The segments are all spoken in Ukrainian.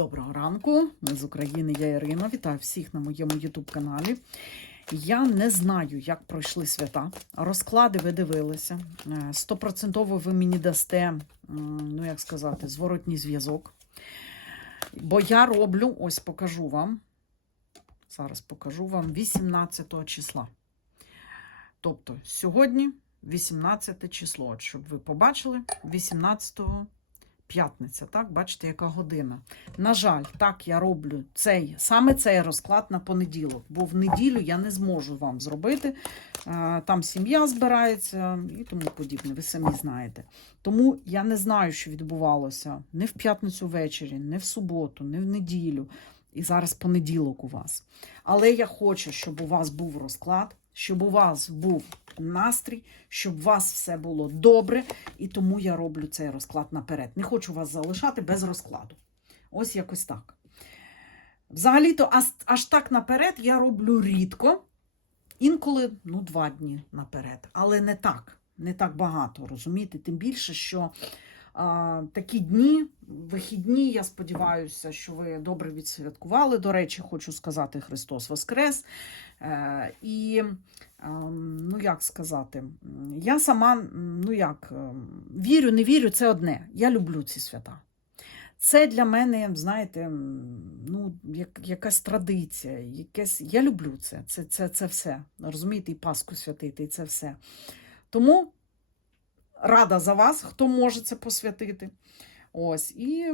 Доброго ранку, ми з України, я Ірина. Вітаю всіх на моєму YouTube каналі. Я не знаю, як пройшли свята. Розклади ви дивилися. Е, Стопроцентово ви мені дасте, ну як сказати, зворотній зв'язок. Бо я роблю, ось покажу вам. Зараз покажу вам 18 числа. Тобто сьогодні 18 число. Щоб ви побачили, 18 п'ятниця, так? Бачите, яка година. На жаль, так я роблю цей, саме цей розклад на понеділок, бо в неділю я не зможу вам зробити. Е, Там сім'я збирається і тому подібне, ви самі знаєте. Тому я не знаю, що відбувалося не в п'ятницю ввечері, не в суботу, не в неділю. І зараз понеділок у вас. Але я хочу, щоб у вас був розклад, щоб у вас був настрій, щоб у вас все було добре, і тому я роблю цей розклад наперед. Не хочу вас залишати без розкладу. Ось якось так. Взагалі-то аж, так наперед я роблю рідко, інколи ну, два дні наперед. Але не так, не так багато, розумієте? Тим більше, що такі дні, вихідні, я сподіваюся, що ви добре відсвяткували. До речі, хочу сказати Христос Воскрес. Е, і, ем, ну як сказати, я сама, ну як, ем, вірю, не вірю, це одне. Я люблю ці свята. Це для мене, знаєте, ну, як, якась традиція, якесь... я люблю це. Це, це, це все. Розумієте, і Пасху святити, і це все. Тому рада за вас, хто може це посвятити. Ось, і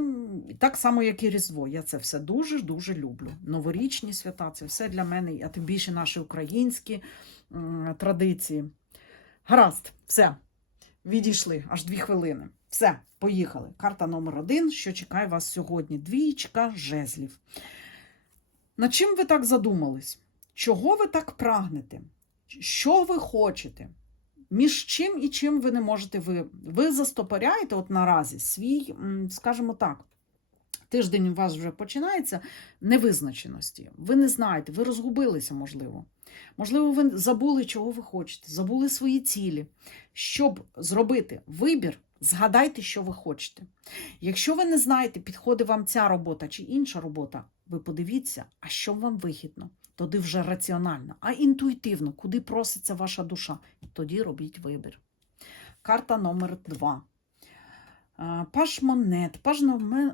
так само, як і Різдво. Я це все дуже-дуже люблю. Новорічні свята це все для мене, а тим більше наші українські традиції. Гаразд, все. Відійшли аж дві хвилини. Все, поїхали. Карта номер один. Що чекає вас сьогодні? Двічка жезлів. Над чим ви так задумались? Чого ви так прагнете? Що ви хочете? Між чим і чим ви не можете ви. Ви застопоряєте от наразі свій, скажімо так, тиждень у вас вже починається невизначеності. Ви не знаєте, ви розгубилися, можливо. Можливо, ви забули, чого ви хочете, забули свої цілі. Щоб зробити вибір, згадайте, що ви хочете. Якщо ви не знаєте, підходить вам ця робота чи інша робота, ви подивіться, а що вам вигідно. Тоді вже раціонально, а інтуїтивно, куди проситься ваша душа. Тоді робіть вибір. Карта номер два. Е, Паш монет. Паш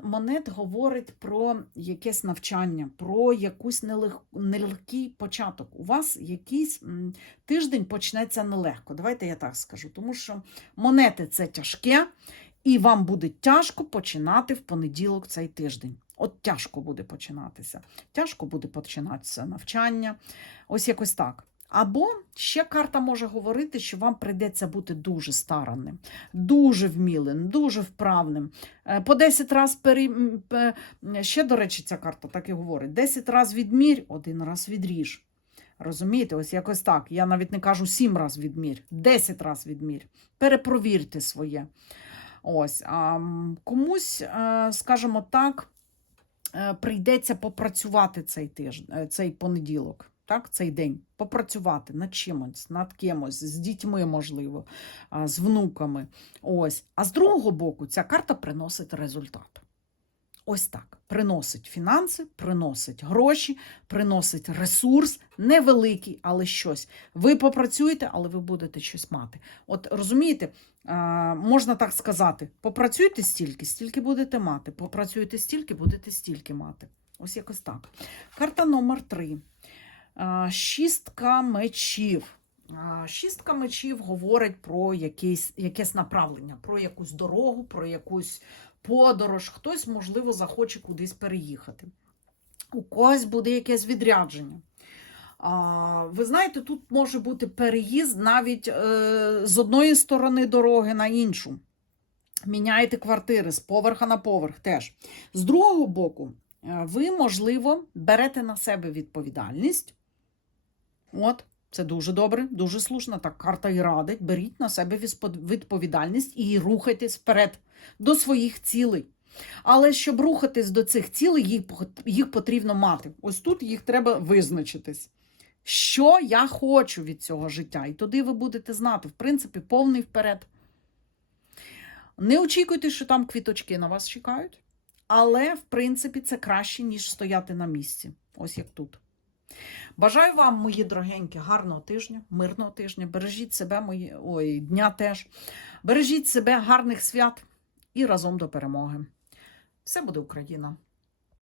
монет говорить про якесь навчання, про нелег... нелегкий початок. У вас якийсь тиждень почнеться нелегко. Давайте я так скажу. Тому що монети це тяжке, і вам буде тяжко починати в понеділок цей тиждень. От тяжко буде починатися. Тяжко буде починатися навчання. Ось якось так. Або ще карта може говорити, що вам прийдеться бути дуже старанним, дуже вмілим, дуже вправним. Е, По 10 разів пері... ще, до речі, ця карта так і говорить: 10 разів відмір, один раз відріж. Розумієте, ось якось так. Я навіть не кажу 7 разів відмір, 10 разів відмір. Перепровірте своє. Ось, а комусь, е, скажімо так, прийдеться попрацювати цей тиждень, цей понеділок, так, цей день, попрацювати над чимось, над кимось, з дітьми, можливо, з внуками. Ось. А з другого боку, ця карта приносить результат. Ось так. Приносить фінанси, приносить гроші, приносить ресурс, невеликий, але щось. Ви попрацюєте, але ви будете щось мати. От розумієте, можна так сказати: попрацюйте стільки, стільки будете мати. Попрацюєте стільки, будете стільки мати. Ось якось так. Карта номер три. Шістка мечів. Шістка мечів говорить про якесь, якесь направлення, про якусь дорогу, про якусь подорож. Хтось, можливо, захоче кудись переїхати. У когось буде якесь відрядження. Ви знаєте, тут може бути переїзд навіть е, з одної сторони дороги на іншу. Міняєте квартири з поверха на поверх теж. З другого боку, е, ви, можливо, берете на себе відповідальність. От, це дуже добре, дуже слушно. Так карта і радить. Беріть на себе відповідальність і рухайтесь вперед до своїх цілей. Але щоб рухатись до цих цілей, їх, потрібно мати. Ось тут їх треба визначитись. Що я хочу від цього життя? І тоді ви будете знати, в принципі, повний вперед. Не очікуйте, що там квіточки на вас чекають. але в принципі це краще, ніж стояти на місці. Ось як тут. Бажаю вам, мої дорогенькі, гарного тижня, мирного тижня. Бережіть себе, мої ой, дня теж. Бережіть себе, гарних свят і разом до перемоги. Все буде Україна!